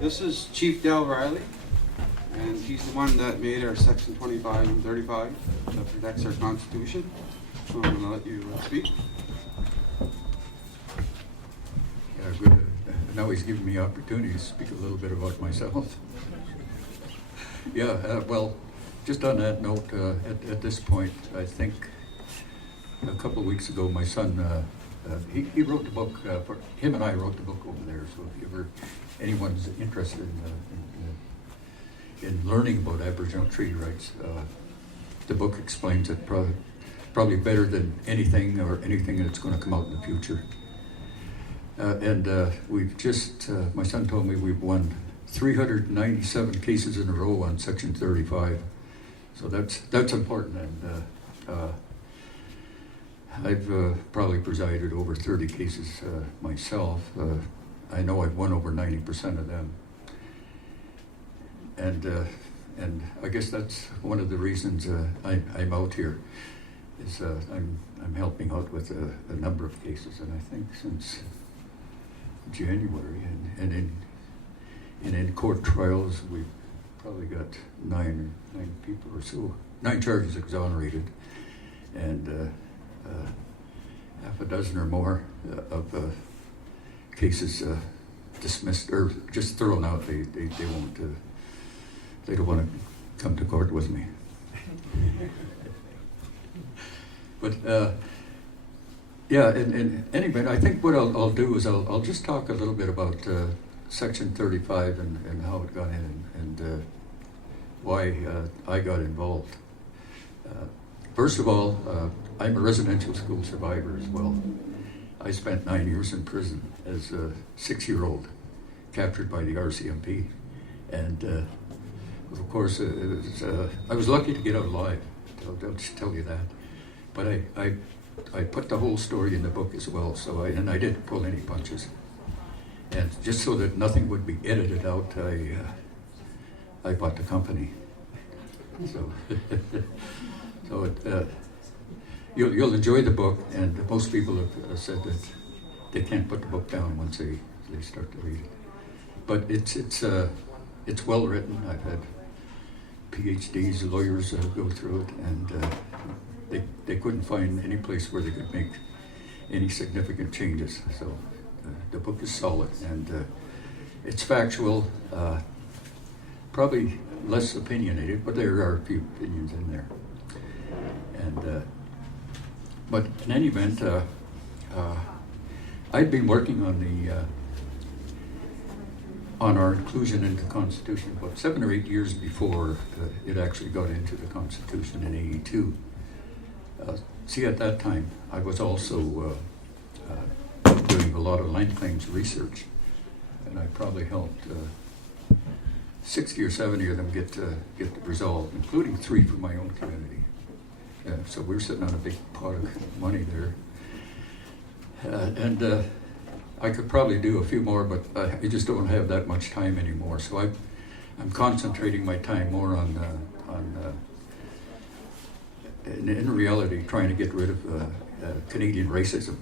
This is Chief Dale Riley, and he's the one that made our Section 25 and 35 that protects our Constitution. So I'm going to let you speak. Yeah, good. Now he's giving me opportunity to speak a little bit about myself. Well, just on that note, at this point, I think a couple of weeks ago, my son, he wrote the book, for him and I wrote the book over there, so if anyone's interested in learning about Aboriginal treaty rights, the book explains it probably better than anything that's going to come out in the future. We've just, my son told me we've won 397 cases in a row on Section 35. So that's important, and I've probably presided over 30 cases myself. I know I've won over 90% of them. And I guess that's one of the reasons I'm out here, is I'm helping out with a number of cases, and I think since January, and in court trials we've probably got nine people or so, 9 charges exonerated, and half a dozen or more of cases dismissed or just thrown out. They won't. They don't want to come to court with me. But in any event, I think what I'll do is I'll just talk a little bit about Section 35 and how it got in, and why I got involved. First of all, I'm a residential school survivor as well. I spent 9 years in prison as a 6-year-old, captured by the RCMP, and of course, I was lucky to get out alive. I'll just tell you that. But I put the whole story in the book as well. So I didn't pull any punches, and just so that nothing would be edited out, I bought the company. So you'll enjoy the book, and most people have said that they can't put the book down once they start to read it. But it's well written. I've had PhDs, lawyers go through it, and they couldn't find any place where they could make any significant changes. So the book is solid, and it's factual, probably less opinionated, but there are a few opinions in there. And but in any event, I'd been working on our inclusion into the Constitution about 7 or 8 years before it actually got into the Constitution in '82. See, at that time, I was also doing a lot of land claims research, and I probably helped 60 or 70 of them get resolved, including 3 from my own community. So we were sitting on a big pot of money there, and I could probably do a few more, but I just don't have that much time anymore. So I'm concentrating my time more on in reality, trying to get rid of Canadian racism.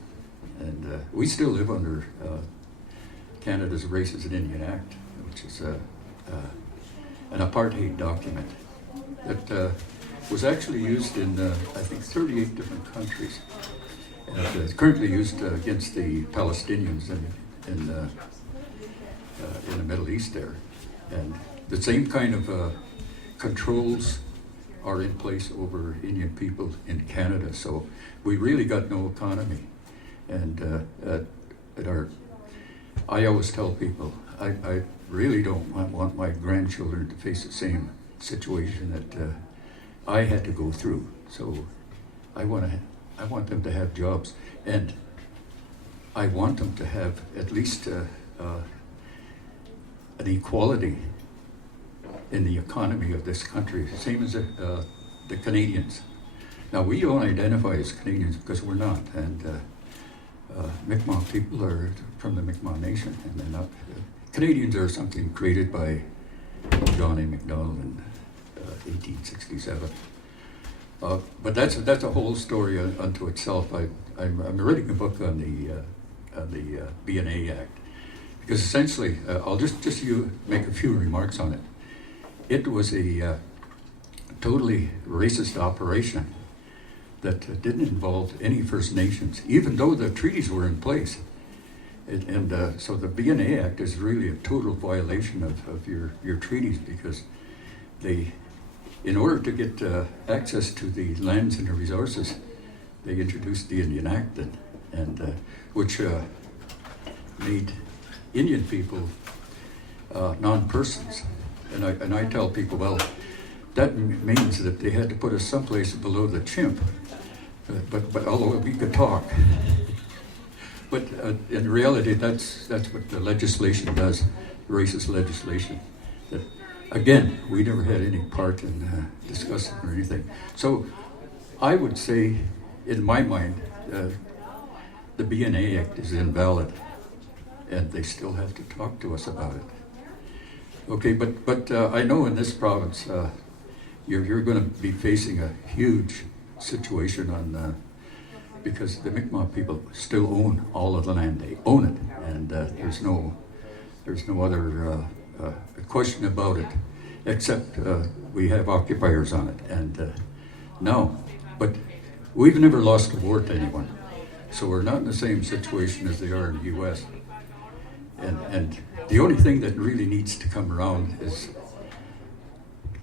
And we still live under Canada's Races and Indian Act, which is an apartheid document that was actually used in, I think, 38 different countries. And it's currently used against the Palestinians in the Middle East there. And the same kind of controls are in place over Indian people in Canada. So we really got no economy. And I always tell people, I really don't want my grandchildren to face the same situation that I had to go through. So I want them to have jobs, and I want them to have at least an equality in the economy of this country, same as the Canadians. Now, we don't identify as Canadians because we're not, and Mi'kmaq people are from the Mi'kmaq Nation, and they're not. Canadians are something created by John A. Macdonald in 1867. But that's a whole story unto itself. I'm writing a book on the BNA Act, Because essentially, I'll just make a few remarks on it. It was a totally racist operation that didn't involve any First Nations, even though the treaties were in place. So the BNA Act is really a total violation of your treaties, because they, in order to get access to the lands and the resources, they introduced the Indian Act, which made Indian people non-persons. And I tell people, well, that means that they had to put us someplace below the chimp. But although we could talk, but in reality, that's what the legislation does, racist legislation. That, again, we never had any part in discussing or anything. So I would say, in my mind, the BNA Act is invalid, and they still have to talk to us about it. Okay, but I know in this province, you're going to be facing a huge situation on because the Mi'kmaq people still own all of the land. They own it, and there's no other question about it, except we have occupiers on it. And no, but we've never lost a war to anyone, so we're not in the same situation as they are in the U.S. And the only thing that really needs to come around is,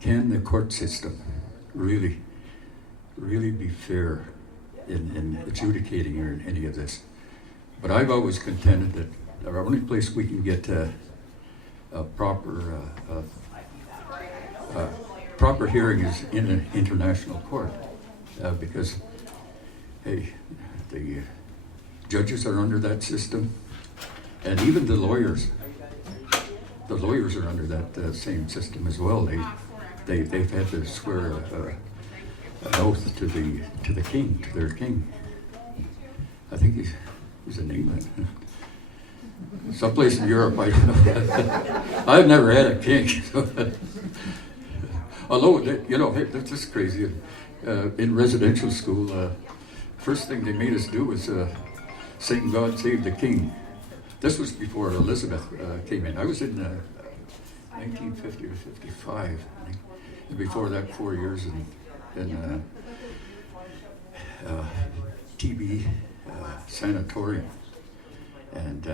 can the court system really be fair in adjudicating or in any of this? But I've always contended that our only place we can get a proper hearing is in an international court, because, hey, the judges are under that system, and even the lawyers are under that same system as well. They've had to swear an oath to the king, to their king. I think he's in England. Someplace in Europe, I don't know. I've never had a king. Although, hey, that's just crazy. In residential school, first thing they made us do was sing "God Save the King." This was before Elizabeth came in. I was in 1950 or 55. I think. And before that, 4 years in TB sanatorium. And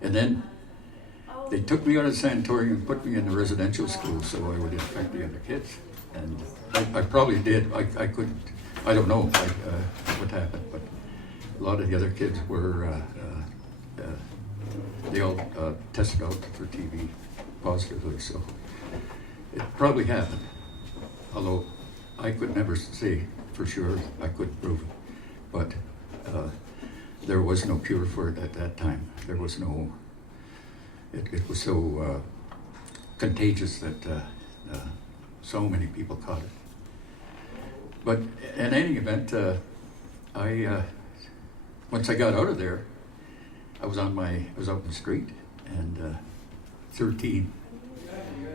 then they took me out of the sanatorium and put me in the residential school so I would infect the other kids. And I probably did. I couldn't, I don't know what happened, but a lot of the other kids were, they all tested out for TB positively, so it probably happened. Although I could never say for sure, I couldn't prove it. But there was no cure for it at that time. There was no, it was so contagious that so many people caught it. But in any event, once I got out of there, I was out in the street, and 13.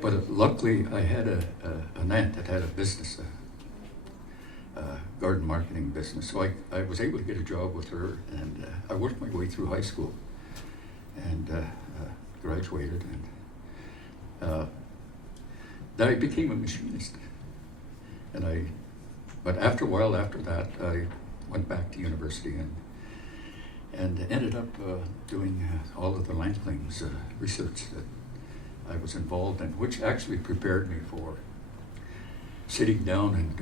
But luckily, I had an aunt that had a business, garden marketing business. So I was able to get a job with her, and I worked my way through high school, and graduated, and then I became a machinist. But after a while after that, I went back to university and ended up doing all of the land claims research that I was involved in, which actually prepared me for sitting down and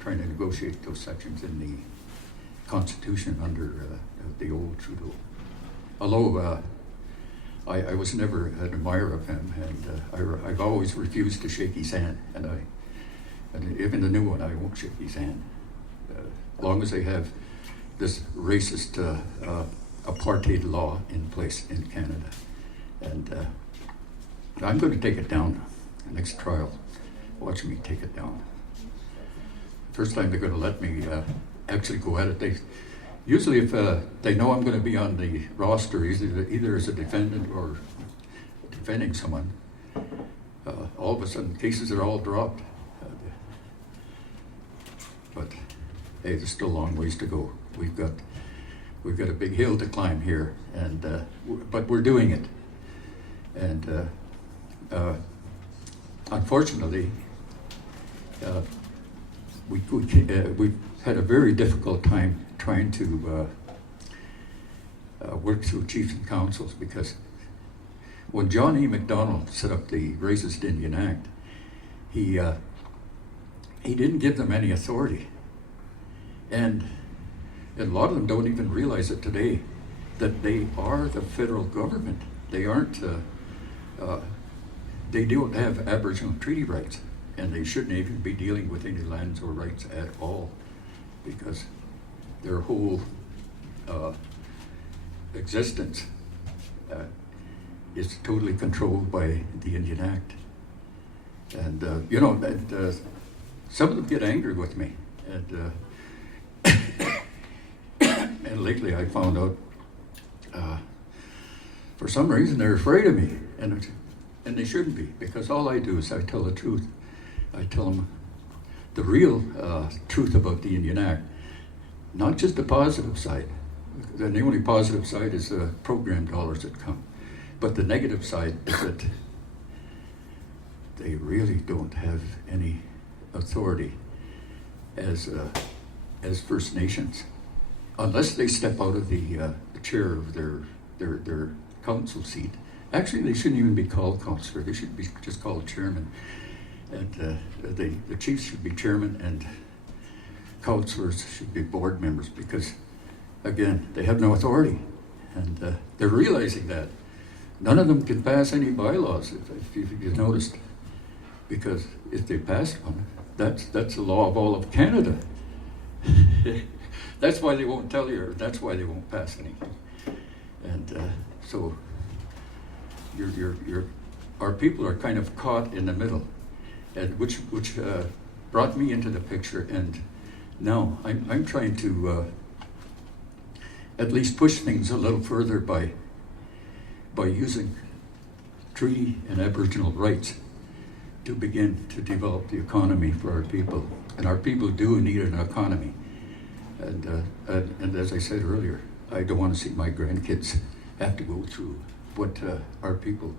trying to negotiate those sections in the Constitution under the old Trudeau. Although I was never an admirer of him, and I've always refused to shake his hand, and even the new one, I won't shake his hand, as long as they have this racist apartheid law in place in Canada. And I'm going to take it down the next trial. Watch me take it down. First time they're going to let me actually go at it. Usually if they know I'm going to be on the roster, either as a defendant or defending someone, all of a sudden cases are all dropped. But hey, there's still a long ways to go. We've got a big hill to climb here, but we're doing it. And unfortunately, we've had a very difficult time trying to work through chiefs and councils, because when John E. MacDonald set up the Racist Indian Act, he didn't give them any authority. And a lot of them don't even realize it today, that they are the federal government. They aren't, they don't have Aboriginal treaty rights, and they shouldn't even be dealing with any lands or rights at all, because their whole existence is totally controlled by the Indian Act. And you know, some of them get angry with me, and and lately I found out for some reason they're afraid of me, and they shouldn't be, because all I do is I tell the truth. I tell them the real truth about the Indian Act, not just the positive side. And the only positive side is the program dollars that come. But the negative side is that they really don't have any authority as First Nations, unless they step out of the chair of their council seat. Actually, they shouldn't even be called councillor. They should be just called chairman. And the chiefs should be chairman, and councillors should be board members, because, again, they have no authority. And they're realizing that. None of them can pass any bylaws, if you've noticed, because if they pass one, that's the law of all of Canada. That's why they won't tell you, or that's why they won't pass anything. And so our people are kind of caught in the middle, and which brought me into the picture. And now I'm trying to at least push things a little further by using treaty and Aboriginal rights to begin to develop the economy for our people. And our people do need an economy. And as I said earlier, I don't want to see my grandkids have to go through what our people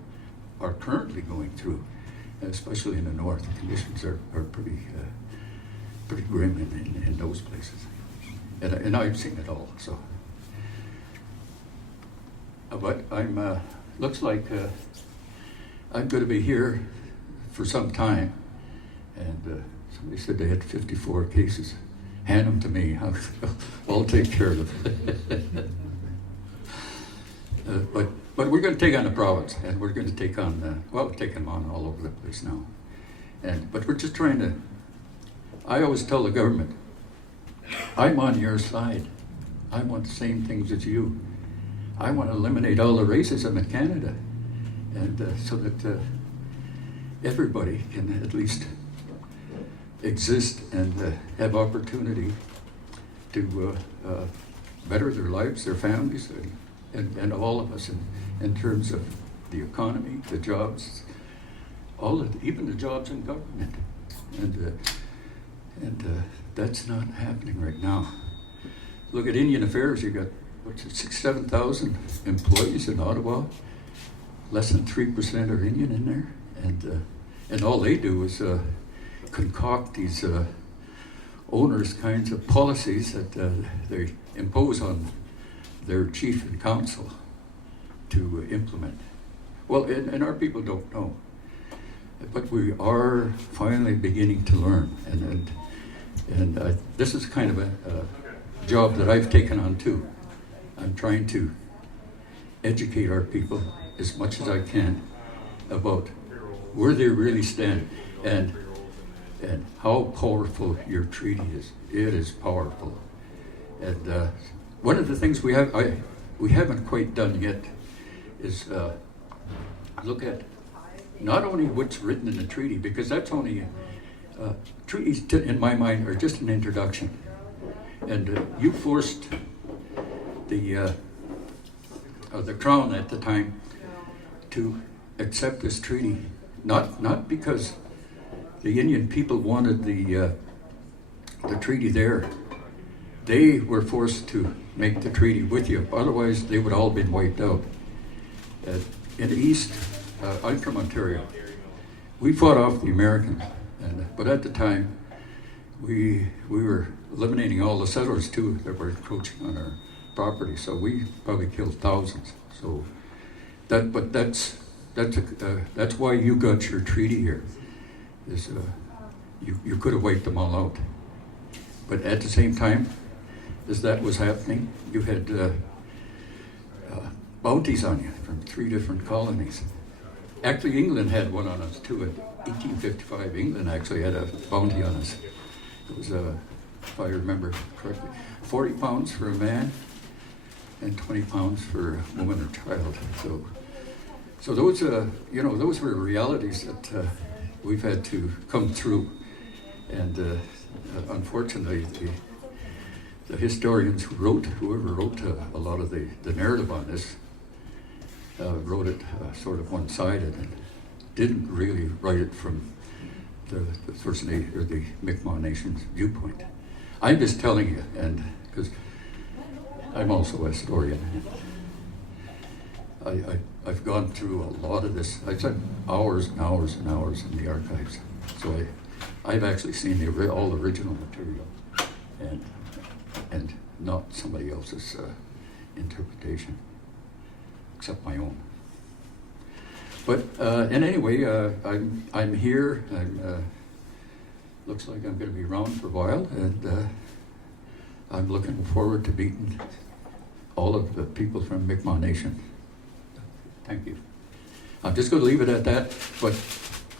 are currently going through, especially in the north. The conditions are pretty grim in those places. And I've seen it all, so. But looks like I'm going to be here for some time. And somebody said they had 54 cases. Hand them to me. I'll take care of them. But we're going to take on the province, and we're going to take on, take them on all over the place now. But we're just trying to, I always tell the government, I'm on your side. I want the same things as you. I want to eliminate all the racism in Canada, and so that everybody can at least exist and have opportunity to better their lives, their families, and all of us in terms of the economy, the jobs, even the jobs in government, and that's not happening right now. Look at Indian Affairs. You got 7,000 employees in Ottawa. Less than 3% are Indian in there, and all they do is concoct these onerous kinds of policies that they impose on their chief and council to implement. Well, and our people don't know, but we are finally beginning to learn, and this is kind of a job that I've taken on too. I'm trying to educate our people as much as I can about where they really stand and how powerful your treaty is. It is powerful. And one of the things we haven't quite done yet is look at not only what's written in the treaty, because that's only treaties in my mind are just an introduction. And you forced the Crown at the time to accept this treaty, not because the Indian people wanted the treaty there. They were forced to make the treaty with you, otherwise they would all been wiped out. In the East, I'm from Ontario. We fought off the Americans, but at the time, we were eliminating all the settlers too that were encroaching on our property. So we probably killed thousands. So that's why you got your treaty here. Is you could have wiped them all out, but at the same time, as that was happening, you had bounties on you from 3 different colonies. Actually, England had one on us too. In 1855, England actually had a bounty on us. It was, if I remember correctly, 40 pounds for a man and 20 pounds for a woman or child. So those, those were realities that we've had to come through. And unfortunately, the historians whoever wrote a lot of the narrative on this, wrote it sort of one-sided and didn't really write it from the First Nation or the Mi'kmaq Nation's viewpoint. I'm just telling you, and because I'm also a historian. I've gone through a lot of this. I've spent hours and hours and hours in the archives, so I've actually seen all the original material, and not somebody else's interpretation, except my own. But and anyway, I'm here. Looks like I'm going to be around for a while, and I'm looking forward to meeting all of the people from Mi'kmaq Nation. Thank you. I'm just going to leave it at that, but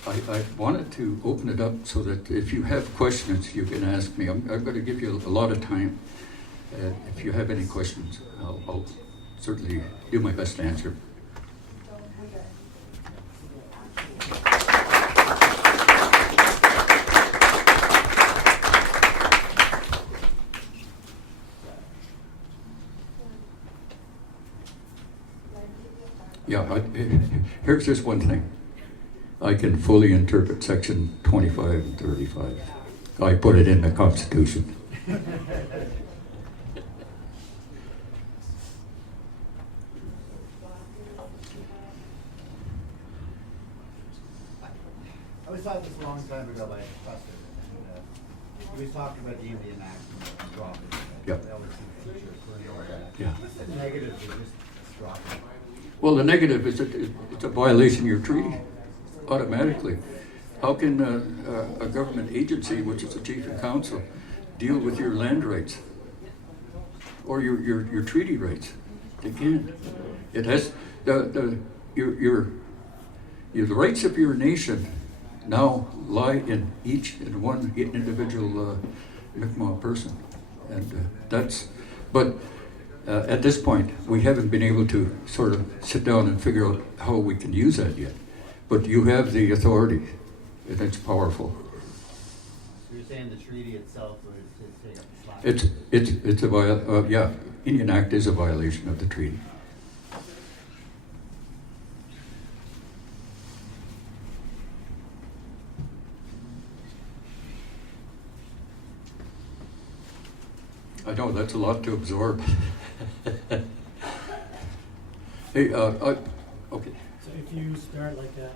I wanted to open it up so that if you have questions, you can ask me. I'm going to give you a lot of time. If you have any questions, I'll certainly do my best to answer. Yeah, here's just one thing. I can fully interpret section 25 and 35. I put it in the Constitution. I was taught this a long time ago by a professor, and we talked about the Indian Act and dropping it. Yep. That was the teacher for that. Yeah. What's the negative of just dropping it? Well, the negative is that it's a violation of your treaty, automatically. How can a government agency, which is the chief and council, deal with your land rights or your treaty rights? They can't. It has the rights of your nation now lie in each and one individual Mi'kmaq person, and but at this point, we haven't been able to sort of sit down and figure out how we can use that yet. But you have the authority, and it's powerful. So you're saying the treaty itself would take up the slack? Yeah, Indian Act is a violation of the treaty. I know that's a lot to absorb. Hey, okay. So if you start like a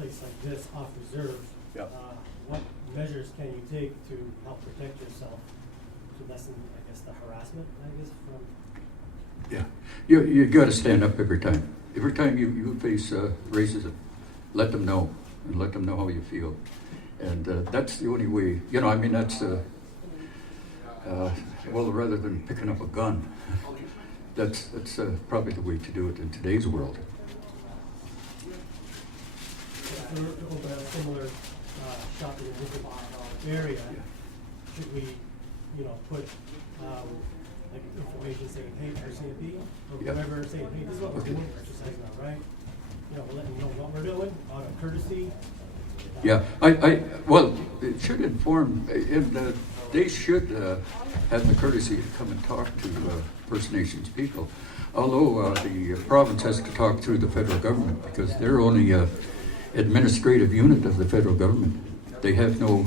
place like this off reserve, Yeah. what measures can you take to help protect yourself to lessen, I guess, the harassment, from? Yeah, you got to stand up every time. Every time you face racism, let them know, and let them know how you feel. And that's the only way, that's, well, rather than picking up a gun, that's probably the way to do it in today's world. If we were to open a similar shop in the area, should we, put like information saying, hey, RCMP, or whoever, saying, hey, this is what we're doing, exercise now, right? We're letting you know what we're doing, out of courtesy. Yeah, well, it should inform, and they should have the courtesy to come and talk to First Nations people. Although the province has to talk through the federal government because they're only an administrative unit of the federal government. They have no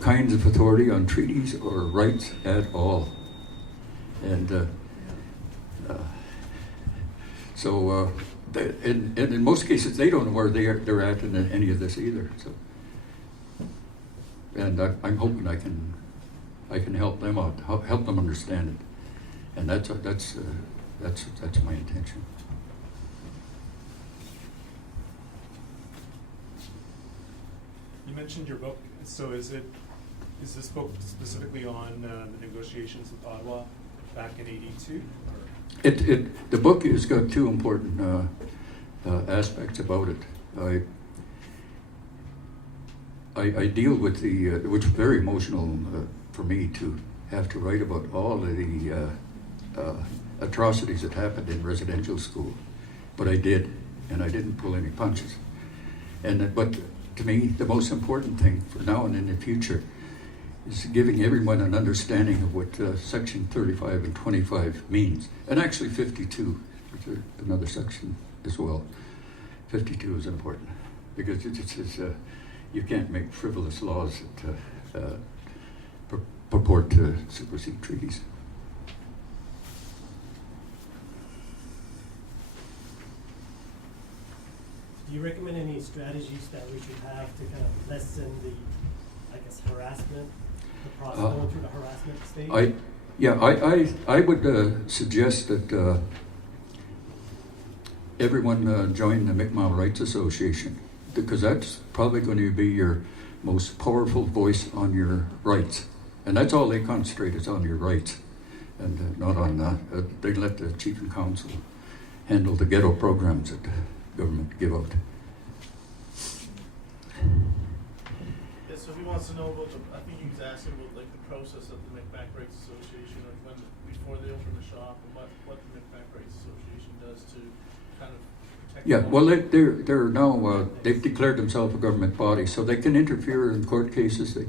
kinds of authority on treaties or rights at all. And So, and in most cases, they don't know where they're at in any of this either. So, and I'm hoping I can help them out, help them understand it, and that's my intention. You mentioned your book, so is this book specifically on the negotiations with Ottawa back in '82? The book has got two important aspects about it. I deal with which is very emotional for me to have to write about all of the atrocities that happened in residential school, but I did, and I didn't pull any punches. But to me, the most important thing for now and in the future is giving everyone an understanding of what Section 35 and 25 means, and actually 52, which is another section as well. 52 is important because it says you can't make frivolous laws that purport to supersede treaties. Do you recommend any strategies that we should have to kind of lessen the, I guess, harassment, the process, going through the harassment stage? I would suggest that everyone join the Mi'kmaq Rights Association, because that's probably going to be your most powerful voice on your rights. And that's all they concentrate is on your rights, and not on they let the chief and council handle the ghetto programs that the government give out. Yeah, so he wants to know about I think he was asking about like the process of the Mi'kmaq Rights Association, or before they open the shop, and what the Mi'kmaq Rights Association does to kind of protect. Yeah, well, they're now they've declared themselves a government body, so they can interfere in court cases. They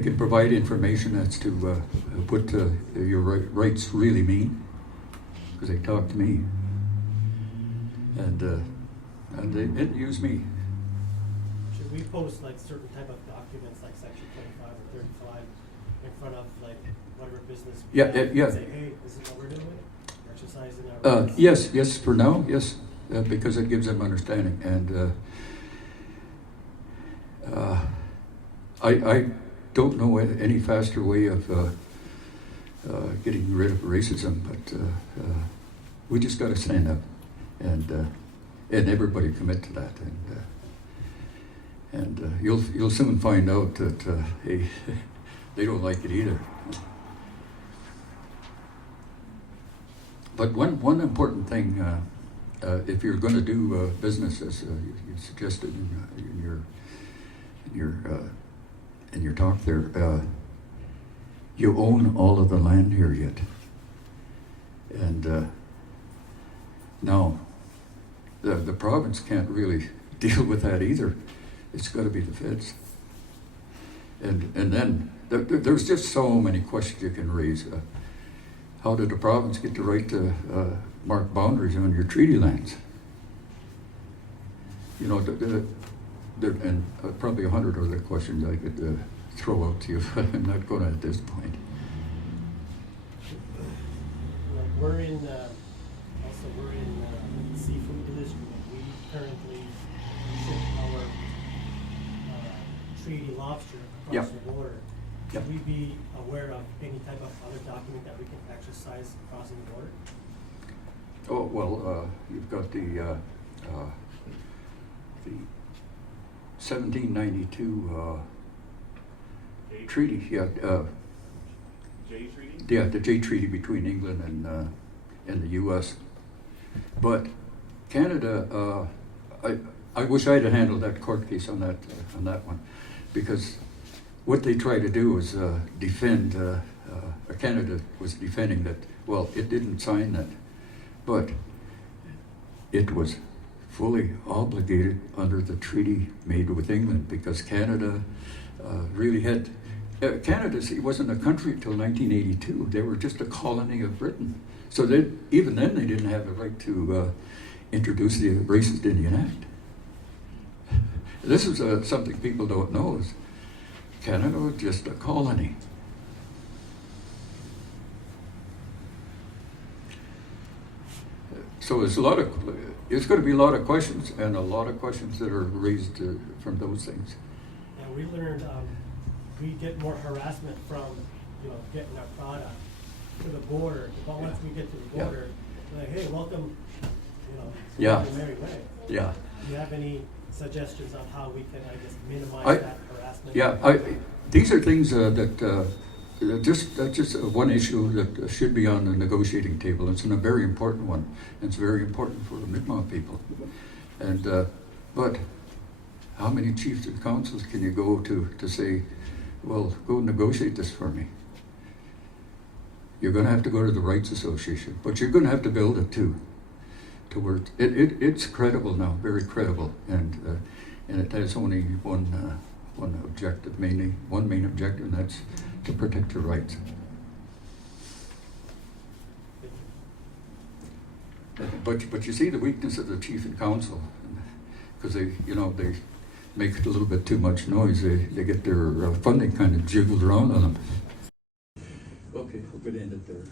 can provide information as to what your rights really mean, because they talk to me, and they use me. Should we post like certain type of documents like Section 25 or 35 in front of like whatever business we have and say, hey, this is what we're doing? Exercising our rights? Yes, for now, yes, because it gives them understanding. And I don't know any faster way of getting rid of racism, but we just got to stand up and everybody commit to that. And you'll soon find out that hey, they don't like it either. But one important thing, if you're going to do business, as you suggested in your talk there, you own all of the land here yet. And now, the province can't really deal with that either. It's got to be the feds. And then there's just so many questions you can raise. How did the province get the right to mark boundaries on your treaty lands? You know, and probably 100 other questions I could throw out to you, but I'm not going to at this point. Like we're in the seafood industry. We currently ship our treaty lobster across the border. Should we be aware of any type of other document that we can exercise crossing the border? Oh, well, you've got the 1792 treaty, J Treaty? Yeah, the J Treaty between England and the U.S. But Canada, I wish I'd have handled that court case on that one, because what they try to do is defend. Canada was defending that. Well, it didn't sign that, but it was fully obligated under the treaty made with England, because Canada really had. Canada wasn't a country until 1982. They were just a colony of Britain. So even then they didn't have the right to introduce the Racist Indian Act. This is something people don't know, is Canada was just a colony. So it's gonna be a lot of questions, and a lot of questions that are raised from those things. And we learned, we get more harassment from, getting our product to the border. But once we get to the Yeah. border, like, hey, welcome, Yeah. to Merry Way. Yeah. Do you have any suggestions on how we can, minimize I- that harassment? Yeah, these are things that's just one issue that should be on the negotiating table. It's a very important one. It's very important for the Mi'kmaq people. And but how many chiefs and councils can you go to say, well, go negotiate this for me? You're going to have to go to the Rights Association, but you're going to have to build it too, to where it's credible now, very credible, and it has only one objective, one main objective, and that's to protect your rights. But you see the weakness of the chief and council, because they make a little bit too much noise. They get their funding kind of jiggled around on them. Okay, we're going to end it there.